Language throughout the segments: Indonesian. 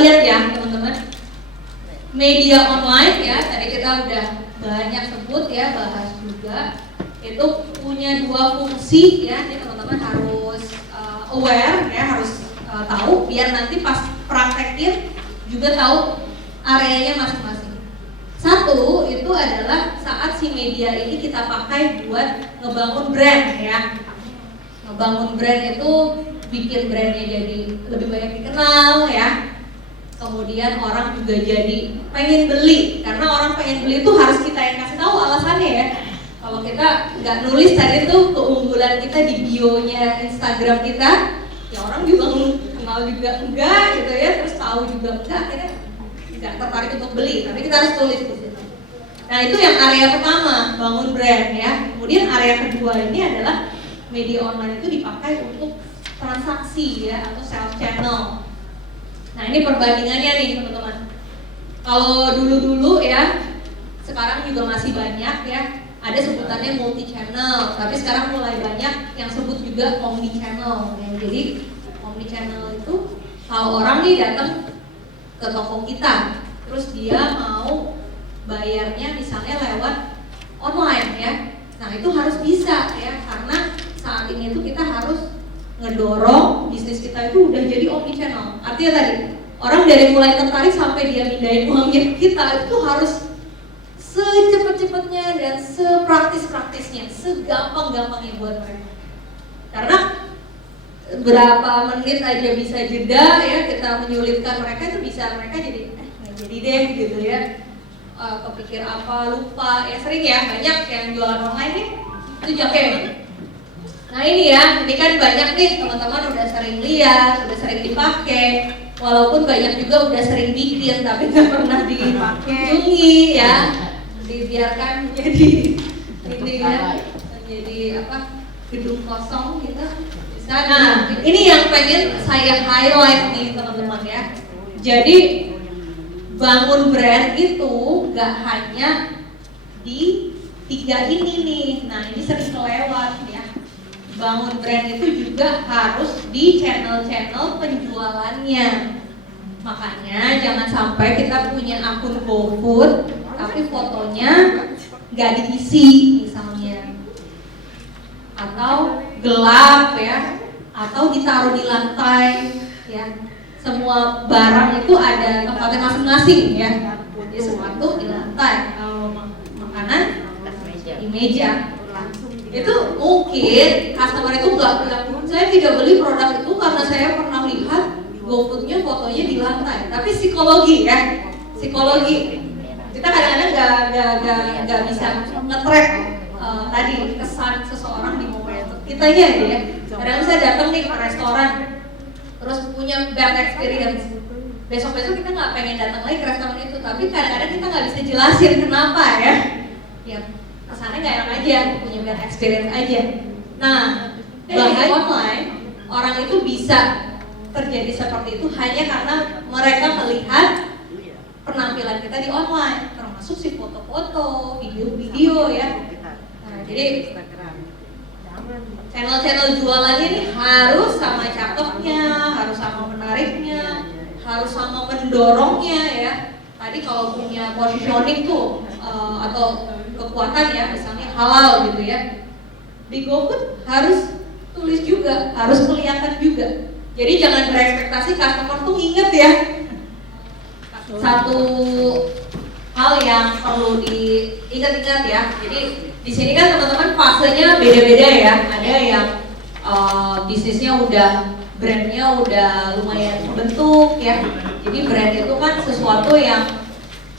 lihat ya teman-teman, media online ya, tadi kita udah banyak sebut ya, bahas juga, itu punya dua fungsi ya, ini teman-teman harus aware ya, harus tahu biar nanti pas praktekin juga tahu areanya masing-masing. Satu itu adalah saat si media ini kita pakai buat ngebangun brand ya. Ngebangun brand itu bikin brandnya jadi lebih banyak dikenal ya. Kemudian orang juga jadi pengen beli, karena orang pengen beli itu harus kita yang kasih tahu alasannya ya. Kalau kita nggak nulis tadi tuh keunggulan kita di bio-nya Instagram kita, ya orang juga kenal juga enggak gitu ya, terus tahu juga enggak, akhirnya nggak tertarik untuk beli. Tapi kita harus tulis di situ. Nah itu yang area pertama, bangun brand ya. Kemudian area kedua ini adalah media online itu dipakai untuk transaksi ya, atau sales channel. Nah ini perbandingannya nih teman-teman. Kalau dulu-dulu ya, sekarang juga masih banyak ya, ada sebutannya multi channel, tapi sekarang mulai banyak yang sebut juga omni channel ya. Jadi omni channel itu kalau orang nih datang ke toko kita, terus dia mau bayarnya misalnya lewat online ya. Nah itu harus bisa ya, karena saat ini itu kita harus ngedorong bisnis kita itu udah jadi omni channel. Artinya tadi, orang dari mulai tertarik sampai dia mindahin uangnya kita itu harus secepat-cepatnya dan sepraktis-praktisnya, segampang-gampangnya buat mereka. Karena berapa menit aja bisa jeda ya, kita menyulitkan mereka itu bisa mereka jadi nggak jadi deh gitu ya. Kepikir apa, lupa ya, sering ya banyak yang jualan online nih itu jaket. Nah ini ya, ini kan banyak nih teman-teman udah sering lihat, udah sering dipakai, walaupun banyak juga udah sering bikin tapi nggak pernah dikunjungi ya, dibiarkan jadi ini ya, jadi apa, gedung kosong gitu. Nah ini yang pengen saya highlight nih teman-teman ya. Jadi bangun brand itu nggak hanya di 3 ini nih. Nah ini sering kelewat ya. Bangun brand itu juga harus di channel-channel penjualannya. Makanya jangan sampai kita punya akun GoFood tapi fotonya nggak diisi misalnya, atau gelap ya, atau ditaruh di lantai ya. Semua barang itu ada tempatnya masing-masing ya. Jadi sepatu di lantai, kalau makanan di meja. Itu mungkin customer itu nggak bilang, saya tidak beli produk itu karena saya pernah lihat GoFood-nya fotonya di lantai. Tapi psikologi ya, psikologi. Kita kadang-kadang nggak bisa nge-track tadi kesan seseorang di momen kita ya. Kadang saya datang nih ke restoran, terus punya bad experience. Besok-besok kita nggak pengen datang lagi ke restoran itu, tapi kadang-kadang kita nggak bisa jelasin kenapa ya. Ya kesannya nggak enak aja, punya bad experience aja. Nah, bahkan online orang itu bisa terjadi seperti itu hanya karena mereka melihat penampilan kita di online, termasuk si foto-foto, video-video ya. Nah, jadi channel-channel jualannya ini harus sama cakepnya, harus sama menariknya, harus sama mendorongnya ya. Tadi kalau punya positioning tuh atau kekuatan ya, misalnya halal gitu ya, di GoFood harus tulis juga, harus kelihatan juga. Jadi jangan berekspektasi customer tuh inget ya. Satu hal yang perlu diingat-ingat ya. Jadi di sini kan teman-teman fasenya beda-beda ya. Ada yang bisnisnya udah, brandnya udah lumayan bentuk ya. Jadi brand itu kan sesuatu yang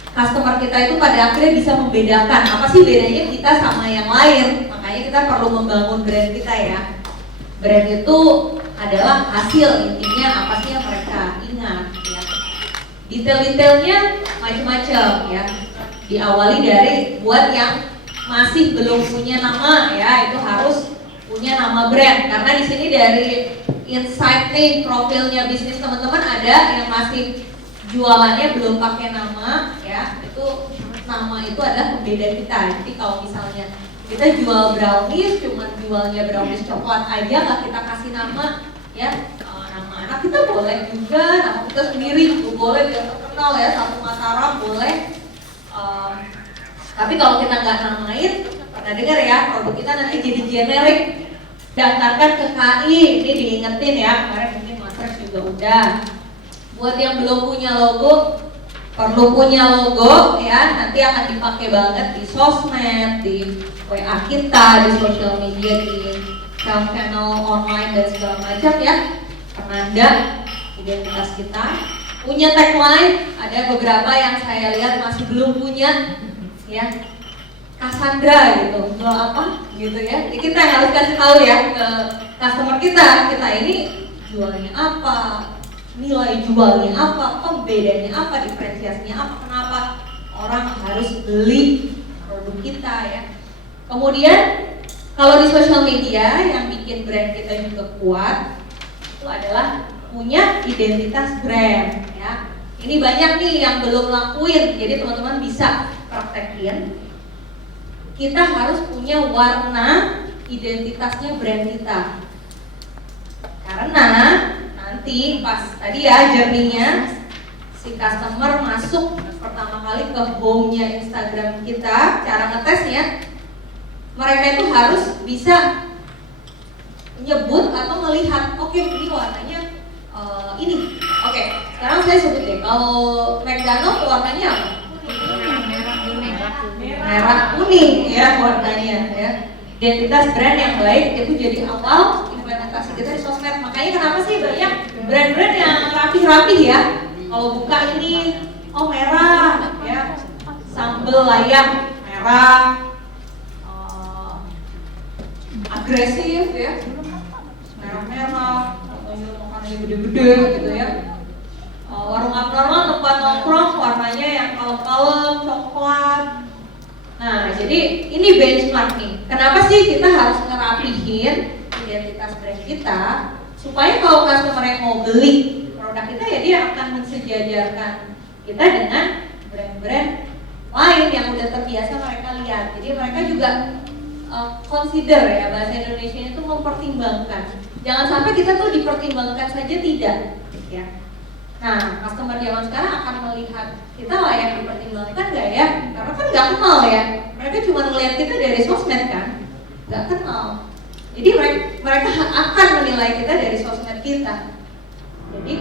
customer kita itu pada akhirnya bisa membedakan apa sih bedanya kita sama yang lain. Makanya kita perlu membangun brand kita ya. Brand itu adalah hasil, intinya apa sih yang mereka ingat ya. Detail-detailnya macam-macam ya. Diawali dari buat yang masih belum punya nama ya, itu harus punya nama brand. Karena di sini dari insight nih profilnya bisnis teman-teman ada yang masih jualannya belum pakai nama ya, itu nama itu adalah pembeda kita. Jadi kalau misalnya kita jual brownies, cuma jualnya brownies coklat aja, nggak kita kasih nama ya, nama anak kita boleh juga, nama kita sendiri juga boleh, biar terkenal ya, satu Mataram boleh. Tapi kalau kita nggak namain, pernah dengar ya, produk kita nanti jadi generik. Daftarkan ke KI, ini diingetin ya, kemarin mungkin Matres juga udah. Buat yang belum punya logo, perlu punya logo ya, nanti akan dipakai banget di sosmed, di WA kita, di sosial media, di channel online dan segala macam ya. Penanda identitas kita. Punya tagline, ada beberapa yang saya lihat masih belum punya ya. Cassandra gitu, jual apa gitu ya. Jadi kita yang harus kasih tahu ya ke customer kita ini jualnya apa, nilai jualnya apa, pembedanya apa, diferensiasinya apa, kenapa orang harus beli produk kita ya. Kemudian kalau di sosial media yang bikin brand kita juga kuat itu adalah punya identitas brand ya. Ini banyak nih yang belum lakuin, jadi teman-teman bisa praktekin. Kita harus punya warna identitasnya brand kita. Karena nanti pas tadi ya journey-nya si customer masuk pertama kali ke home-nya Instagram kita, cara ngetesnya mereka itu harus bisa menyebut atau melihat, oke, ini warnanya ini. Oke, sekarang saya sebut deh, kalau McDonald warnanya apa? Merah kuning ya warnanya ya. Identitas brand yang baik itu jadi awal implementasi kita di sosmed. Makanya kenapa sih banyak brand-brand yang rapih-rapih ya. Kalau buka ini, oh merah ya, sambal layang merah, agresif ya, merah-merah, makanannya gede-gede gitu ya. Warung abnormal tempat nongkrong warnanya yang kalem-kalem, coklat. Nah, jadi ini benchmark nih. Kenapa sih kita harus ngerapihin identitas brand kita supaya kalau customer yang mau beli produk kita ya dia akan mensejajarkan kita dengan brand-brand lain yang udah terbiasa mereka lihat. Jadi mereka juga consider ya, bahasa Indonesia itu mempertimbangkan. Jangan sampai kita tuh dipertimbangkan saja tidak, ya. Nah, customer zaman sekarang akan melihat kita layak dipertimbangkan nggak ya? Karena kan nggak kenal ya. Mereka cuma ngelihat kita dari sosmed kan, nggak kenal. Jadi mereka akan menilai kita dari sosmed kita. Jadi